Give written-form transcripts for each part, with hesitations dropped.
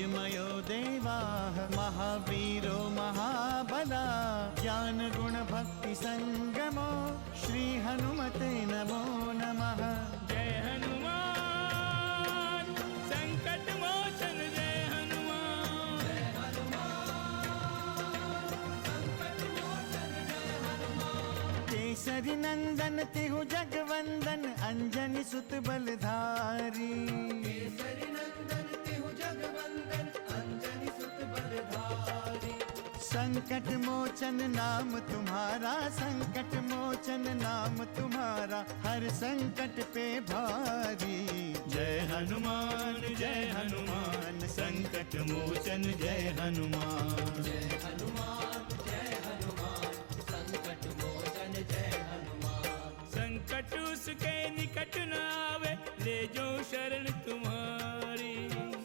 तेजमयो देवाः महावीरो महाबला ज्ञान गुण भक्ति संगमो श्री हनुमते नमो नमः। जय हनुमान संकट मोचन जय हनुमान। जय हनुमान संकट मोचन जय हनुमान। केसरी नंदन तिहु जगवंदन अंजनी सुत बलधारी। केसरी नंदन तिहु जगवंदन अंजनी सुत बलधारी। संकट मोचन नाम तुम्हारा संकट मोचन नाम तुम्हारा हर संकट पे भारी। जय हनुमान संकट मोचन जय हनुमान। जय हनुमान संकट मोचन जय हनुमान। संकट उसके निकट न आवे ले जो शरण तुम्हारी।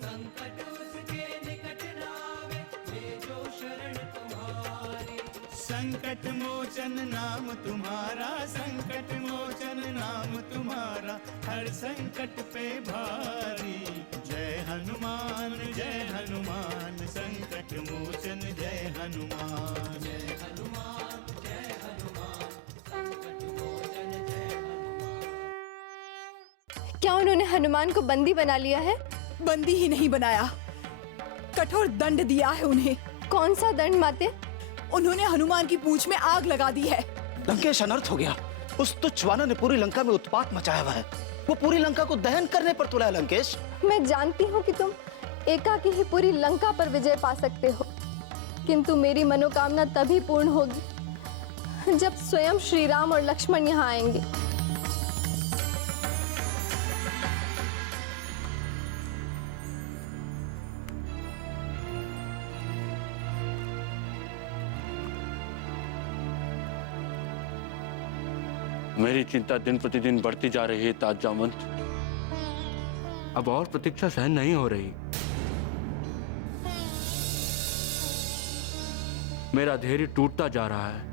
संकट उसके निकट न आवे ले जो शरण तुम्हारी। संकट मोचन नाम तुम्हारा संकट मोचन नाम तुम्हारा हर संकट पे भारी। जय हनुमान संकट मोचन जय हनुमान। जय हनुमान संकट मोचन जय हनुमान। क्या उन्होंने हनुमान को बंदी बना लिया है? बंदी ही नहीं बनाया, कठोर दंड दिया है उन्हें। कौन सा दंड माते? उन्होंने हनुमान की पूंछ में आग लगा दी है। लंकेश अनर्थ हो गया। उस तुच्छ वानर ने पूरी लंका में उत्पात मचाया हुआ है। वो पूरी लंका को दहन करने पर तुला है। लंकेश, मैं जानती हूँ कि तुम एकाकी ही पूरी लंका पर विजय पा सकते हो, किंतु मेरी मनोकामना तभी पूर्ण होगी जब स्वयं श्री राम और लक्ष्मण यहाँ आएंगे। मेरी चिंता दिन प्रतिदिन बढ़ती जा रही है ताज जामवंत। अब और प्रतीक्षा सहन नहीं हो रही। मेरा धैर्य टूटता जा रहा है।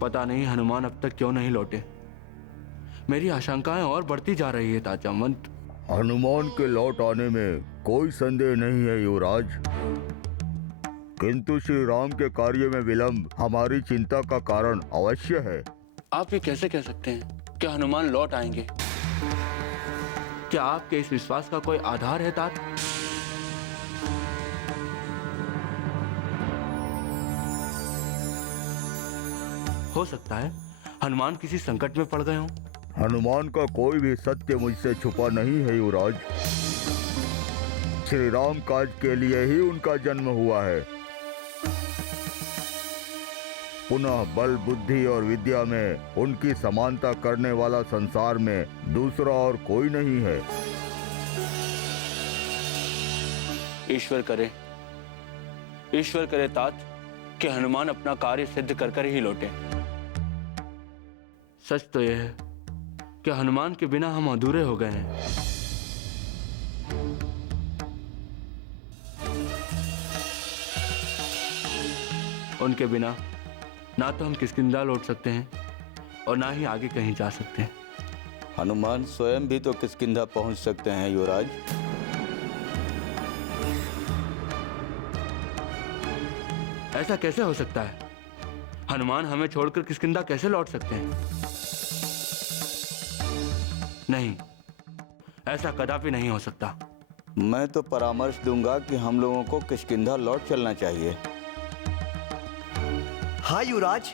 पता नहीं हनुमान अब तक क्यों नहीं लौटे। मेरी आशंकाएं और बढ़ती जा रही है ताज जामवंत। हनुमान के लौट आने में कोई संदेह नहीं है युवराज, किंतु श्री राम के कार्य में विलंब हमारी चिंता का कारण अवश्य है। आप ये कैसे कह सकते हैं कि हनुमान लौट आएंगे? क्या आपके इस विश्वास का कोई आधार है तात? हो सकता है हनुमान किसी संकट में पड़ गए हों। हनुमान का कोई भी सत्य मुझसे छुपा नहीं है युवराज। श्री राम काज के लिए ही उनका जन्म हुआ है। पुनः बल बुद्धि और विद्या में उनकी समानता करने वाला संसार में दूसरा और कोई नहीं है। ईश्वर करे तात कि हनुमान अपना कार्य सिद्ध कर ही लौटे। सच तो यह है कि हनुमान के बिना हम अधूरे हो गए हैं। उनके बिना ना तो हम किष्किंधा लौट सकते हैं और ना ही आगे कहीं जा सकते हैं। हनुमान स्वयं भी तो किष्किंधा पहुंच सकते हैं युवराज। ऐसा कैसे हो सकता है? हनुमान हमें छोड़कर किष्किंधा कैसे लौट सकते हैं? नहीं, ऐसा कदापि नहीं हो सकता। मैं तो परामर्श दूंगा कि हम लोगों को किष्किंधा लौट चलना चाहिए। हाँ युवराज,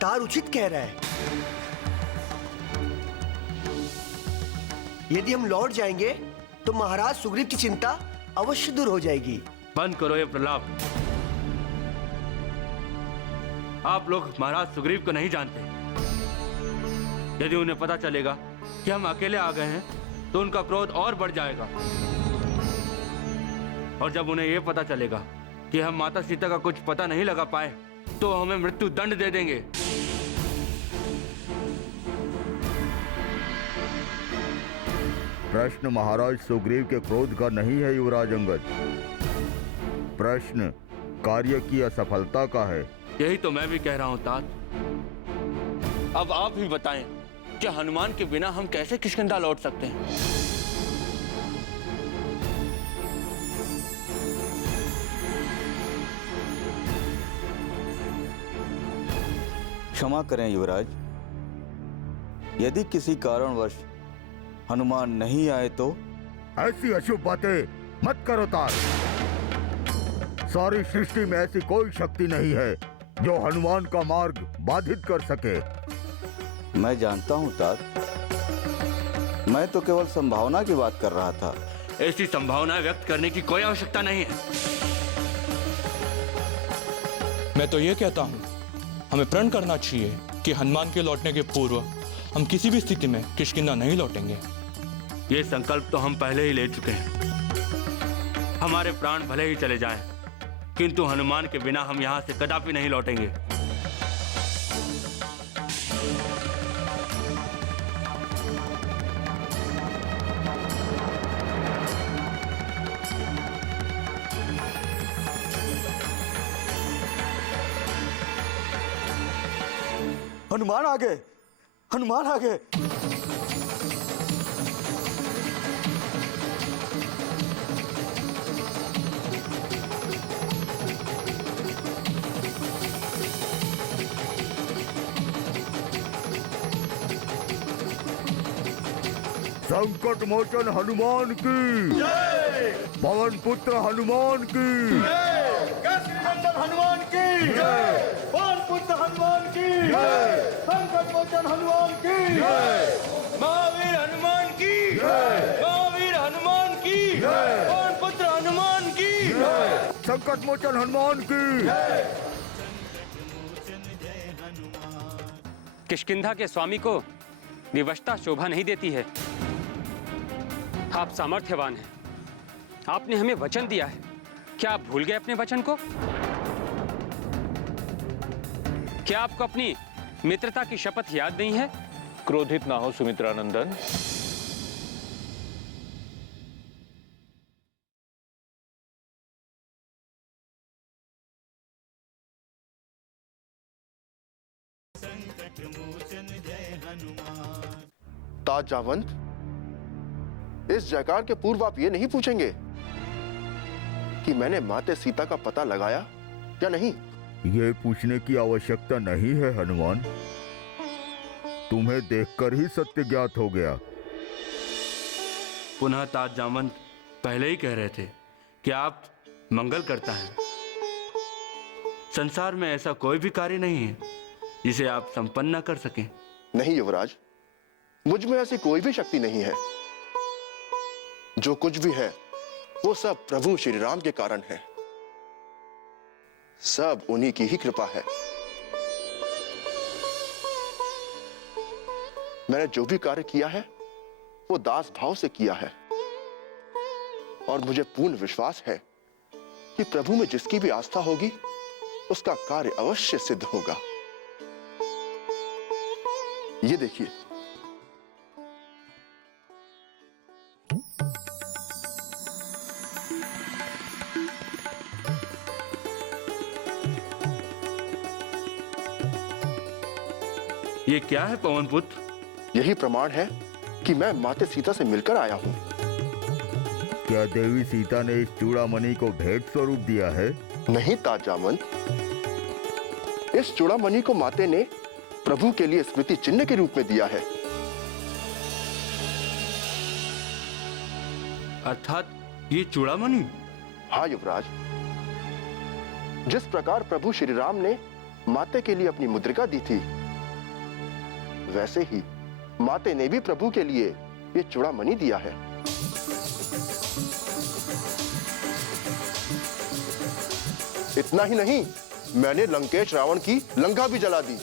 तार उचित कह रहा है। यदि हम लौट जाएंगे तो महाराज सुग्रीव की चिंता अवश्य दूर हो जाएगी। बंद करो ये प्रलाप। आप लोग महाराज सुग्रीव को नहीं जानते। यदि उन्हें पता चलेगा कि हम अकेले आ गए हैं तो उनका क्रोध और बढ़ जाएगा। और जब उन्हें यह पता चलेगा कि हम माता सीता का कुछ पता नहीं लगा पाए तो हमें मृत्यु दंड दे देंगे। प्रश्न महाराज सुग्रीव के क्रोध का नहीं है युवराज अंगद। प्रश्न कार्य की असफलता का है। यही तो मैं भी कह रहा हूं तात। अब आप ही बताएं कि हनुमान के बिना हम कैसे किष्किंधा लौट सकते हैं? क्षमा करें युवराज, यदि किसी कारणवश हनुमान नहीं आए तो? ऐसी अशुभ बातें मत करो तात। सारी सृष्टि में ऐसी कोई शक्ति नहीं है जो हनुमान का मार्ग बाधित कर सके। मैं जानता हूं तात, मैं तो केवल संभावना की बात कर रहा था। ऐसी संभावना व्यक्त करने की कोई आवश्यकता नहीं है। मैं तो ये कहता हूँ, हमें प्रण करना चाहिए कि हनुमान के लौटने के पूर्व हम किसी भी स्थिति में किष्किंधा नहीं लौटेंगे। ये संकल्प तो हम पहले ही ले चुके हैं। हमारे प्राण भले ही चले जाएं, किंतु हनुमान के बिना हम यहाँ से कदापि नहीं लौटेंगे। हनुमान आ गए, हनुमान आ गए। संकट मोचन हनुमान की जय, पवन पुत्र हनुमान की जय, हनुमान की जय, पवन पुत्र हनुमान की जय, संकट मोचन हनुमान की जय, महावीर हनुमान की जय, महावीर हनुमान की जय, पवन पुत्र हनुमान की जय, संकट मोचन हनुमान की जय। किष्किंधा के स्वामी को विवशता शोभा नहीं देती है। आप सामर्थ्यवान हैं, आपने हमें वचन दिया है, क्या आप भूल गए अपने वचन को? क्या आपको अपनी मित्रता की शपथ याद नहीं है? क्रोधित ना हो सुमित्रानंदन। ताज जावंत, इस जयकार के पूर्व आप ये नहीं पूछेंगे कि मैंने माते सीता का पता लगाया या नहीं? ये पूछने की आवश्यकता नहीं है हनुमान, तुम्हें देखकर ही सत्य ज्ञात हो गया। पुनः ताज जामवंत पहले ही कह रहे थे कि आप मंगल करता है। संसार में ऐसा कोई भी कार्य नहीं है जिसे आप संपन्न न कर सकें। नहीं युवराज, मुझ में ऐसी कोई भी शक्ति नहीं है। जो कुछ भी है वो सब प्रभु श्री राम के कारण है। सब उन्हीं की ही कृपा है। मैंने जो भी कार्य किया है वो दास भाव से किया है, और मुझे पूर्ण विश्वास है कि प्रभु में जिसकी भी आस्था होगी उसका कार्य अवश्य सिद्ध होगा। ये देखिए, ये क्या है पवन पुत्र? यही प्रमाण है कि मैं माते सीता से मिलकर आया हूँ। क्या देवी सीता ने इस चूड़ामणि को भेंट स्वरूप दिया है? नहीं ताज जामवंत, इस चूड़ामणि को माते ने प्रभु के लिए स्मृति चिन्ह के रूप में दिया है। अर्थात ये चूड़ामणि? हाँ युवराज, जिस प्रकार प्रभु श्री राम ने माते के लिए अपनी मुद्रिका दी थी, वैसे ही माते ने भी प्रभु के लिए ये चूड़ामणि दिया है। इतना ही नहीं, मैंने लंकेश रावण की लंका भी जला दी,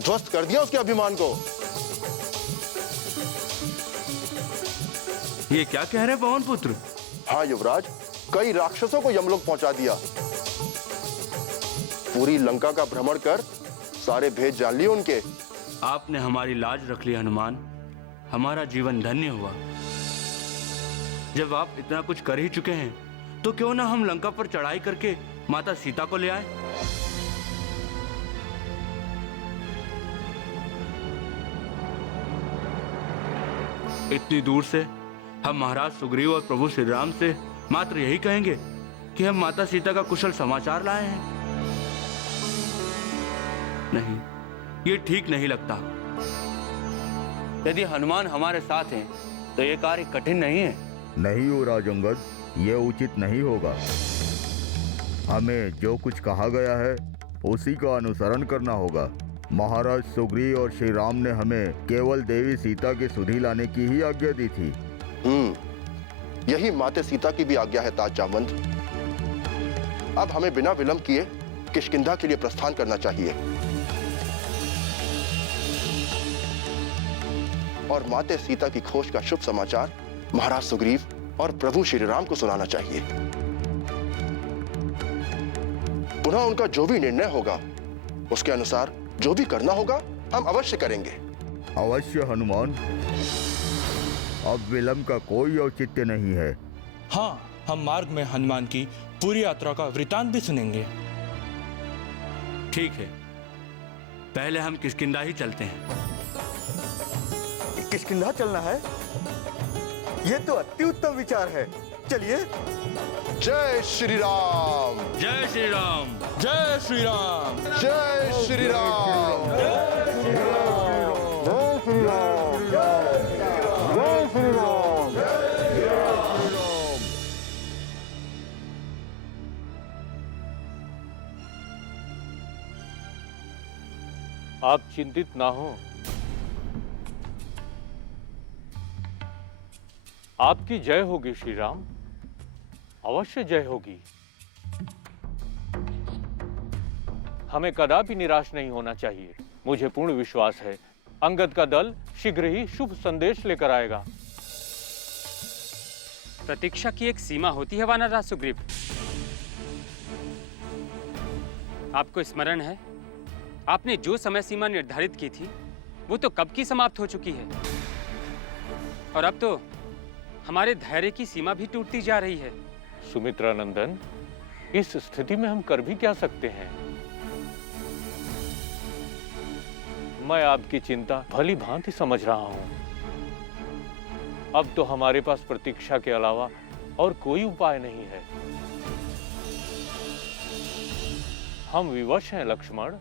ध्वस्त कर दिया उसके अभिमान को। ये क्या कह रहे पवन पुत्र? हाँ युवराज, कई राक्षसों को यमलोक पहुंचा दिया। पूरी लंका का भ्रमण कर सारे भेद जान लिए उनके। आपने हमारी लाज रख ली हनुमान, हमारा जीवन धन्य हुआ। जब आप इतना कुछ कर ही चुके हैं तो क्यों ना हम लंका पर चढ़ाई करके माता सीता को ले आए। इतनी दूर से हम महाराज सुग्रीव और प्रभु श्री राम से मात्र यही कहेंगे कि हम माता सीता का कुशल समाचार लाए हैं। नहीं, ये ठीक नहीं लगता। यदि हनुमान हमारे साथ हैं तो ये कार्य कठिन नहीं है। नहीं हो राजंगद, ये उचित नहीं होगा। हमें जो कुछ कहा गया है उसी का अनुसरण करना होगा। महाराज सुग्रीव और श्री राम ने हमें केवल देवी सीता की सुधि लाने की ही आज्ञा दी थी। यही माते सीता की भी आज्ञा है ताज जामवंत। अब हमें बिना विलंब किए किष्किंधा के लिए प्रस्थान करना चाहिए और माते सीता की खोज का शुभ समाचार महाराज सुग्रीव और प्रभु श्री राम को सुनाना चाहिए। पुनः उनका जो भी निर्णय होगा उसके अनुसार जो भी करना होगा हम अवश्य करेंगे। अवश्य हनुमान, अब विलंब का कोई औचित्य नहीं है। हाँ, हम मार्ग में हनुमान की पूरी यात्रा का वृतांत भी सुनेंगे। ठीक है, पहले हम किष्किंधा ही चलते हैं। किष्किंधा चलना है? ये तो अति उत्तम विचार है। चलिए। जय श्री राम। जय श्री राम। जय श्री राम। जय श्री राम। जय श्री राम। जय श्री राम। जय श्री राम। आप चिंतित ना हो, आपकी जय होगी श्री राम, अवश्य जय होगी। हमें कदापि निराश नहीं होना चाहिए। मुझे पूर्ण विश्वास है अंगद का दल शीघ्र ही शुभ संदेश लेकर आएगा। प्रतीक्षा की एक सीमा होती है वानरराज सुग्रीव। आपको स्मरण है आपने जो समय सीमा निर्धारित की थी वो तो कब की समाप्त हो चुकी है और अब तो हमारे धैर्य की सीमा भी टूटती जा रही है। सुमित्रा नंदन, इस स्थिति में हम कर भी क्या सकते हैं? मैं आपकी चिंता भली भांति समझ रहा हूं। अब तो हमारे पास प्रतीक्षा के अलावा और कोई उपाय नहीं है। हम विवश हैं लक्ष्मण।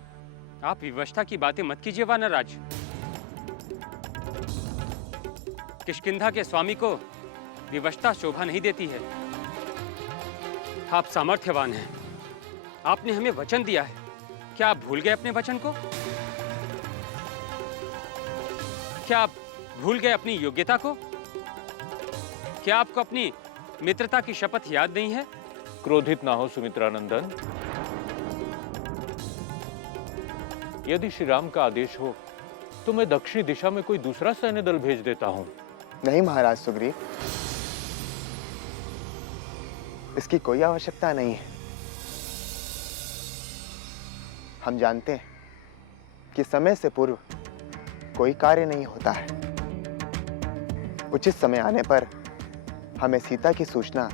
आप विवशता की बातें मत कीजिए वानरराज। किष्किंधा के स्वामी को विवशता शोभा नहीं देती है। आप सामर्थ्यवान हैं। आपने हमें वचन दिया है। क्या आप भूल गए अपने वचन को? क्या आप भूल गए अपनी योग्यता को? क्या आपको अपनी मित्रता की शपथ याद नहीं है? क्रोधित ना हो सुमित्रा नंदन। यदि श्री राम का आदेश हो तो मैं दक्षिणी दिशा में कोई दूसरा सैन्य दल भेज देता हूं। नहीं महाराज सुग्रीव, इसकी कोई आवश्यकता नहीं है। हम जानते हैं कि समय से पूर्व कोई कार्य नहीं होता है। उचित समय आने पर हमें सीता की सूचना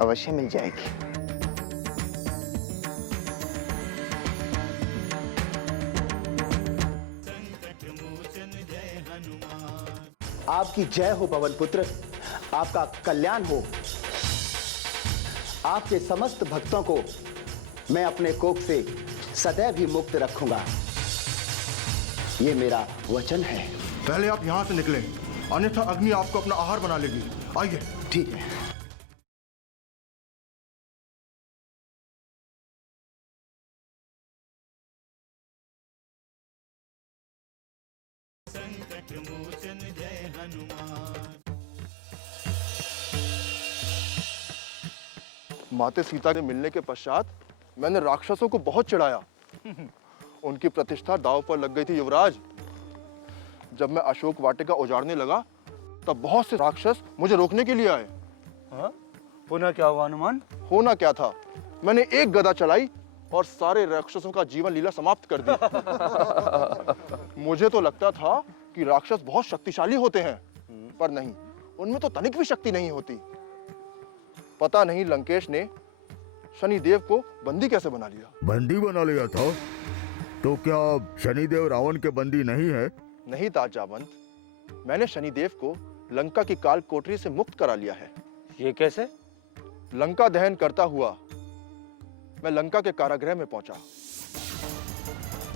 अवश्य मिल जाएगी। आपकी जय हो पवन पुत्र, आपका कल्याण हो। आपके समस्त भक्तों को मैं अपने कोख से सदैव ही मुक्त रखूंगा, ये मेरा वचन है। पहले आप यहाँ से निकलें, अन्यथा अग्नि आपको अपना आहार बना लेगी। आइए। ठीक है। माते सीता के मिलने के पश्चात मैंने राक्षसों को बहुत चिढ़ाया। उनकी प्रतिष्ठा दांव पर लग गई थी युवराज। जब मैं अशोक वाटिका उजाड़ने लगा तब बहुत से राक्षस मुझे रोकने के लिए आए। हाँ? पुनः क्या हुआ हनुमान? होना क्या था, मैंने एक गदा चलाई और सारे राक्षसों का जीवन लीला समाप्त कर दी। मुझे तो लगता था कि राक्षस बहुत शक्तिशाली होते हैं, पर नहीं, उनमें तो तनिक भी शक्ति नहीं होती। पता नहीं लंकेश ने शनिदेव को बंदी कैसे बना लिया। बंदी बना लिया था? तो क्या शनिदेव रावण के बंदी नहीं है? नहीं ताज जामवंत, मैंने शनिदेव को लंका की काल कोठरी से मुक्त करा लिया है। ये कैसे? लंका दहन करता हुआ मैं लंका के कारागृह में पहुंचा।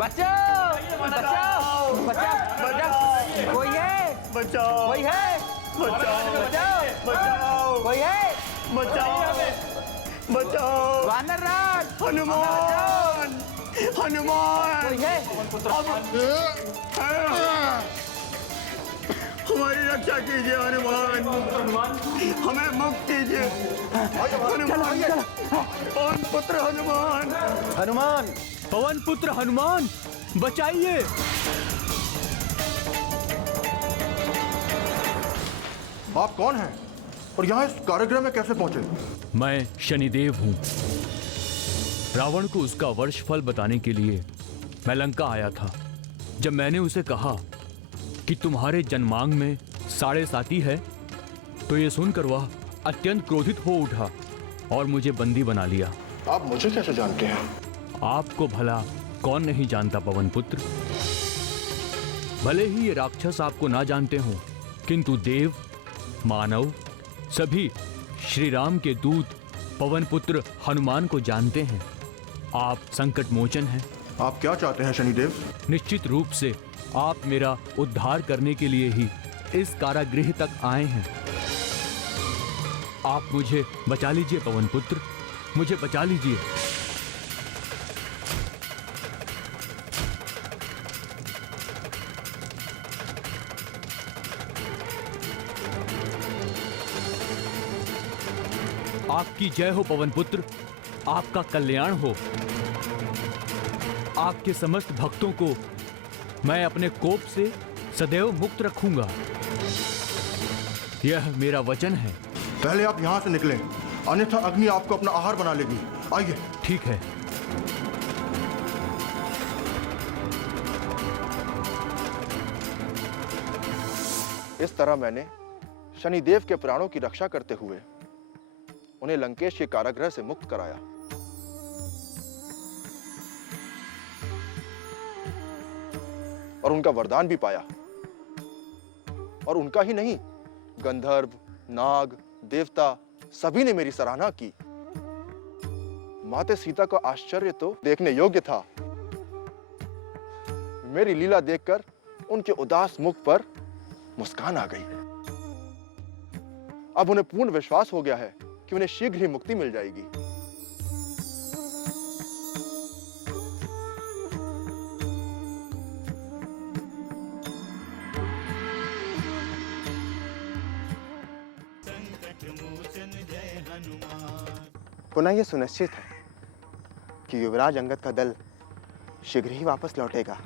बचाओ बचाओ बचाओ कोई है बचाओ कोई है बचाओ बचाओ बचाओ कोई है बचाओ बचाओ वानर राज हनुमान हनुमान कोई है हमारी रक्षा कीजिए हनुमान हमें मुक्त कीजिए हनुमान पवन पुत्र हनुमान हनुमान पवन पुत्र हनुमान बचाइए। आप कौन हैं और यहाँ इस कारागृह में कैसे पहुंचे? मैं शनिदेव हूँ। रावण को उसका वर्षफल बताने के लिए मैं लंका आया था। जब मैंने उसे कहा कि तुम्हारे जन्मांग में 7.5 है, तो ये सुनकर वह अत्यंत क्रोधित हो उठा और मुझे बंदी बना लिया। आप मुझे कैसे जानते हैं? आपको भला कौन नहीं जानता पवन पुत्र। भले ही ये राक्षस आपको ना जानते हों, किंतु देव मानव सभी श्री राम के दूत पवन पुत्र हनुमान को जानते हैं। आप संकट मोचन हैं। आप क्या चाहते हैं शनिदेव? निश्चित रूप से आप मेरा उद्धार करने के लिए ही इस कारागृह तक आए हैं। आप मुझे बचा लीजिए पवन पुत्र, मुझे बचा लीजिए। आपकी जय हो पवन पुत्र, आपका कल्याण हो। आपके समस्त भक्तों को मैं अपने कोप से सदैव मुक्त रखूंगा, यह मेरा वचन है। पहले आप यहाँ से निकलें, अन्यथा अग्नि आपको अपना आहार बना लेगी। आइए। ठीक है। इस तरह मैंने शनिदेव के प्राणों की रक्षा करते हुए उन्हें लंकेश के कारागृह से मुक्त कराया। और उनका वरदान भी पाया। और उनका ही नहीं, गंधर्व, नाग, देवता सभी ने मेरी सराहना की। माते सीता का आश्चर्य तो देखने योग्य था। मेरी लीला देखकर उनके उदास मुख पर मुस्कान आ गई। अब उन्हें पूर्ण विश्वास हो गया है कि उन्हें शीघ्र ही मुक्ति मिल जाएगी। पुनः यह सुनिश्चित है कि युवराज अंगद का दल शीघ्र ही वापस लौटेगा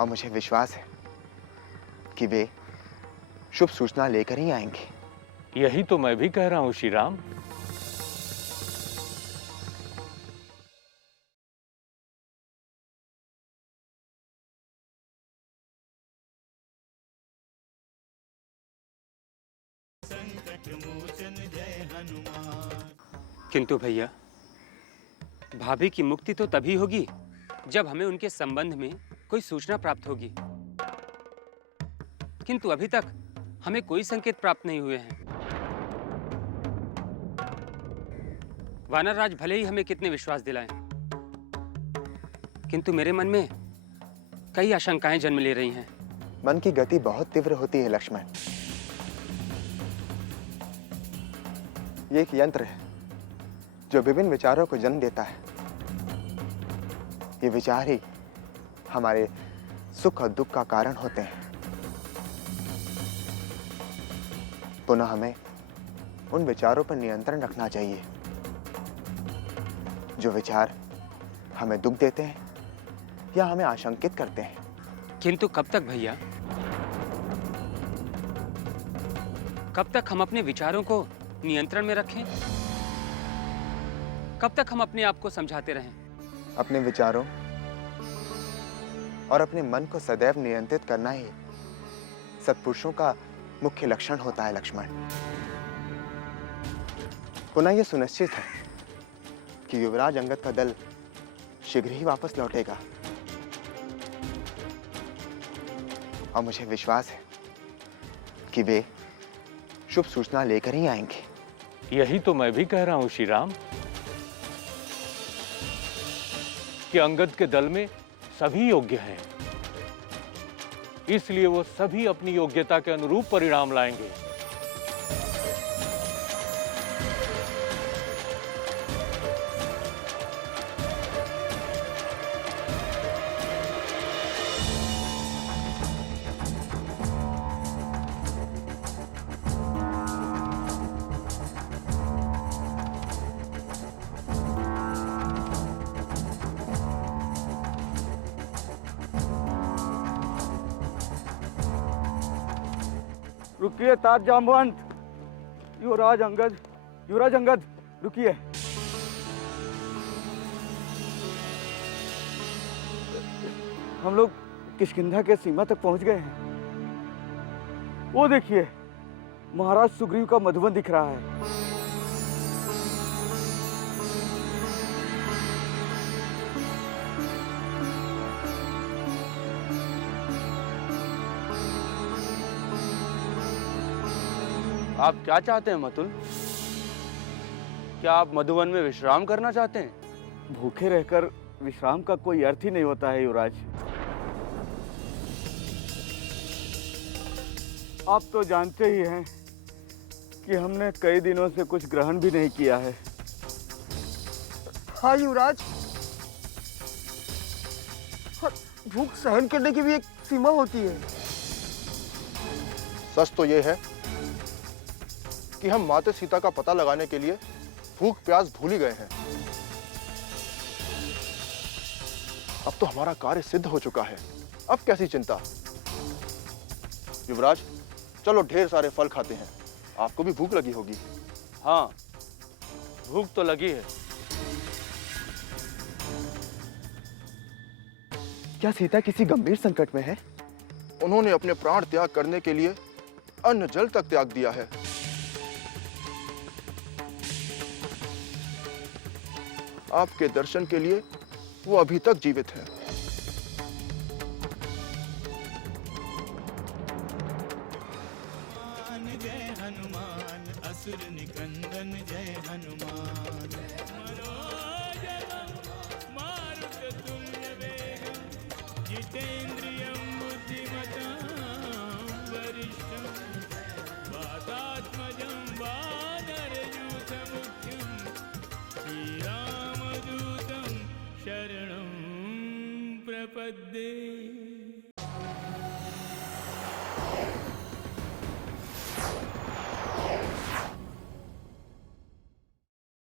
और मुझे विश्वास है कि वे शुभ सूचना लेकर ही आएंगे। यही तो मैं भी कह रहा हूं श्री राम। किंतु भैया, भाभी की मुक्ति तो तभी होगी जब हमें उनके संबंध में कोई सूचना प्राप्त होगी। किंतु अभी तक हमें कोई संकेत प्राप्त नहीं हुए हैं। वानर राज भले ही हमें कितने विश्वास दिलाएं, किंतु मेरे मन में कई आशंकाएं जन्म ले रही हैं। मन की गति बहुत तीव्र होती है लक्ष्मण। ये एक यंत्र है जो विभिन्न विचारों को जन्म देता है। ये विचार ही हमारे सुख और दुख का कारण होते हैं। पुनः हमें उन विचारों पर नियंत्रण रखना चाहिए जो विचार हमें दुख देते हैं या हमें आशंकित करते हैं। किंतु कब तक भैया? कब तक हम अपने विचारों को नियंत्रण में रखें? कब तक हम अपने आप को समझाते रहें? अपने विचारों और अपने मन को सदैव नियंत्रित करना ही सत्पुरुषों का मुख्य लक्षण होता है लक्ष्मण। पुनः यह सुनिश्चित है कि युवराज अंगद का दल शीघ्र ही वापस लौटेगा और मुझे विश्वास है कि वे शुभ सूचना लेकर ही आएंगे। यही तो मैं भी कह रहा हूं श्री राम। कि अंगद के दल में सभी योग्य हैं, इसलिए वो सभी अपनी योग्यता के अनुरूप परिणाम लाएंगे। रुकिए ताज जामवंत, युवराज अंगद रुकिए। हम लोग किष्किंधा के सीमा तक पहुंच गए हैं। वो देखिए, महाराज सुग्रीव का मधुबन दिख रहा है। आप क्या चाहते हैं मतुल? क्या आप मधुवन में विश्राम करना चाहते हैं? भूखे रहकर विश्राम का कोई अर्थ ही नहीं होता है युवराज। आप तो जानते ही हैं कि हमने कई दिनों से कुछ ग्रहण भी नहीं किया है। हाँ युवराज, भूख सहन करने की भी एक सीमा होती है। सच तो ये है कि हम माता सीता का पता लगाने के लिए भूख प्यास भूल ही गए हैं। अब तो हमारा कार्य सिद्ध हो चुका है, अब कैसी चिंता। युवराज, चलो ढेर सारे फल खाते हैं, आपको भी भूख लगी होगी। हाँ, भूख तो लगी है। क्या सीता किसी गंभीर संकट में है? उन्होंने अपने प्राण त्याग करने के लिए अन्न जल तक त्याग दिया है। आपके दर्शन के लिए वो अभी तक जीवित है। जय हनुमान, असुर निकंदन जय हनुमान। मारुत तुल्य वेगं, जितेन्द्रियं बुद्धिमतां वरिष्ठं। वातात्मजं वानरयूथमुख्यं, श्रीरामदूतं शरणं प्रपद्ये।